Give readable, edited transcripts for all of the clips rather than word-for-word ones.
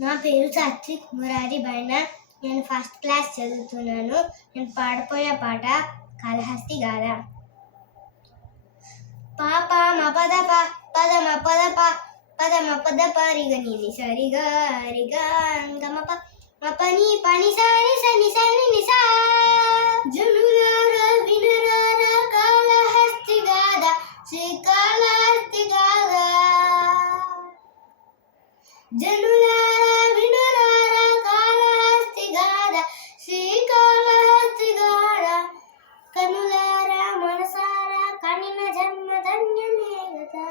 నా పేరు సాత్విక్ మురారి బైనా. నేను ఫస్ట్ క్లాస్ చదువుతున్నాను. నేను పాడపోయే పాట కాళహస్తి గాథ. పాప మా పద పద మా పద పద మా పద పరిగ ని సరిగా రిగా గమ పని పని సని సని సని నిసా. జనులారా వినరారా కాళహస్తి గాథ, శ్రీ కాళహస్తి గాథ. జనులారా వినరారా కాళహస్తి గాథ, శ్రీ కాళహస్తి గాథ. కనులారా మనసారా కనిన జన్మ ధన్యమే గదా.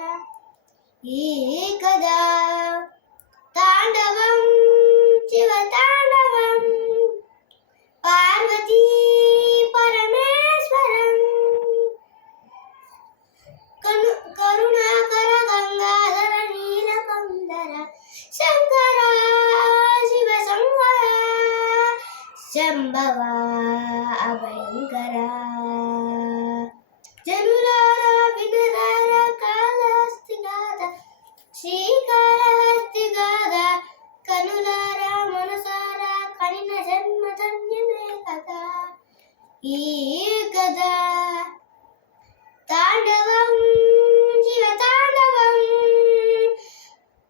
ఈ కదా తాండవం శివ తాండవం, పార్వతీ పరమేశ్వరం. కరుణాకర గంగాధర నీలకందర శంకర శివ శంకర, శంభవ అభయంకర. జనులారా వినరారా కాళహస్తి గాథ, శ్రీ కాళహస్తి గాథ. కనులారా మనసారా కనిన జన్మ ధన్యమే కదా. ఈ కదా తాండవం శివ తాండవం,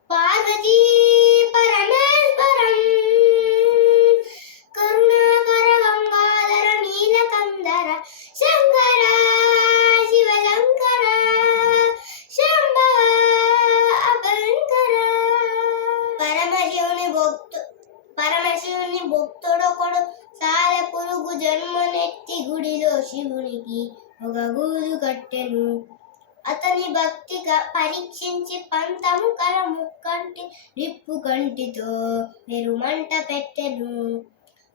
పార్వతీ పరమేశ్వరం. కరుణాకర గంగాధర నీలకందర శంకర శివ శంకర, శంభవ అభయంకర. పరమశివుని భక్తుడొకడు సాలె పురుగు జన్మనెత్తి గుడిలో శివునికి ఒక గూడు కట్టెను. అతని భక్తి పరీక్షించి పంతము కల ముక్కంటి నిప్పు కంటితో పెరుమంట పెట్టెను.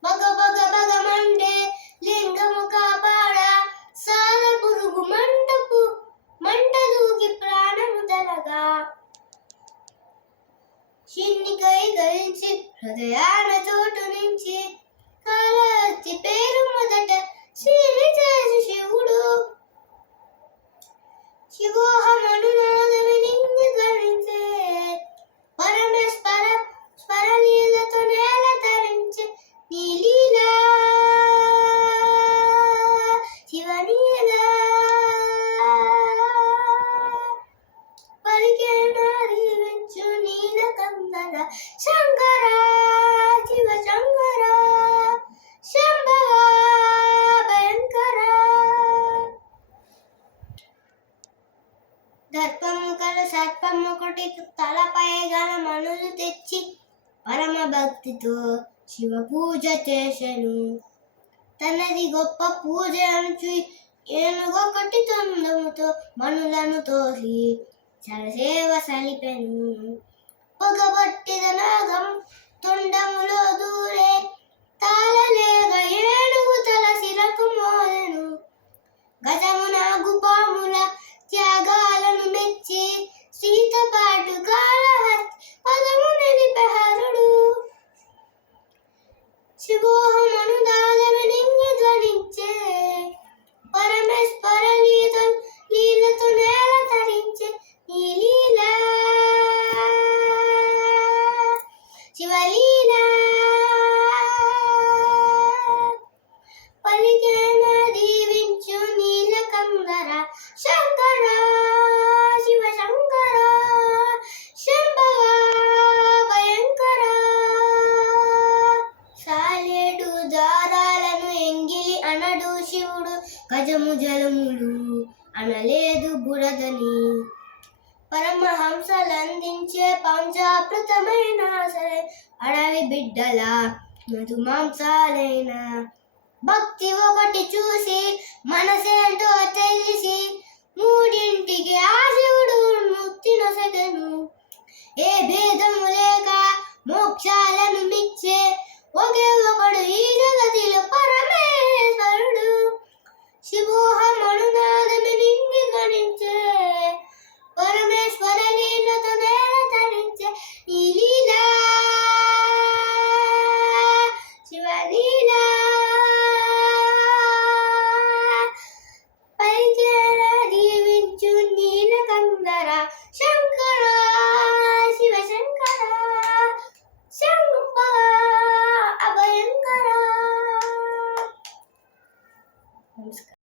బగ బగ బగ మండే లింగము కాపాడ, సాల పురుగు మంట దూకి ప్రాణము తలగా. శివునికై గరించి హృదయాన చోటు నుంచి కాళహస్తి పేరు మొదట శ్రీ చేసి శివుడు. శివోహమనునాదమి నింగి ధ్వనించే, పరమేశ్వర స్వరలీలతో నేల తరించే. నీ లీలా శివలీలా పలికేనా దీవించు నీలకందర శంకర శివ శంకర, శంభవ భయంకర. దర్పము కల సర్పమొకటి తలపై గల మనులు తెచ్చి పరమ భక్తితో శివ పూజ చేసెను. తనది గొప్ప పూజ అనుచు ఏనుగొకటి తొండముతో మనులను తోసి చరసేవ సలిపెను. పొగబట్టిన నాగం తొండములో దూరే, తాళలేగ ఏనుగు తల శిరకు మోదెను. గజము నాగు పాముల త్యాగాలను మెచ్చి సీత పాటు కాళహస్తి పదము నిలిపెహరుడు. శివోహమనునాదమి నింగి ధ్వనించే, పరమేశ్వర లీలతో నేల తరించే. నీ లీలా శివలీలా పలికేనా దీవించు నీలకందర శంకర శివ శంకర, శంభవ భయంకర. సాలేడు దారాలను ఎంగిలి అనడు శివుడు, గజము జలములు అనలేదు బురదని. పరమహంసలందించే పంచామృతమైన సరే, అడవి బిడ్డల మధు మాంసాలైన. భక్తి ఒకటి చూసి మనసేంటో తెలిసి, మూడింటికి ఆ శివుడు ముక్తి నొసగను. ఏ భేదము లేక మోక్షాలను మిచ్చే ఒకే ఒకడు ఈ జగతిలో పరమేశ్వరుడు. శివోహమనునాదమి నింగి ధ్వనించే, పరమేశ్వర లీలతో నేల తరించే. ఈ లీలా శివలీలా పైచేర దీవించు నీలకందర శంకర శివ శంకర. నమస్కారం.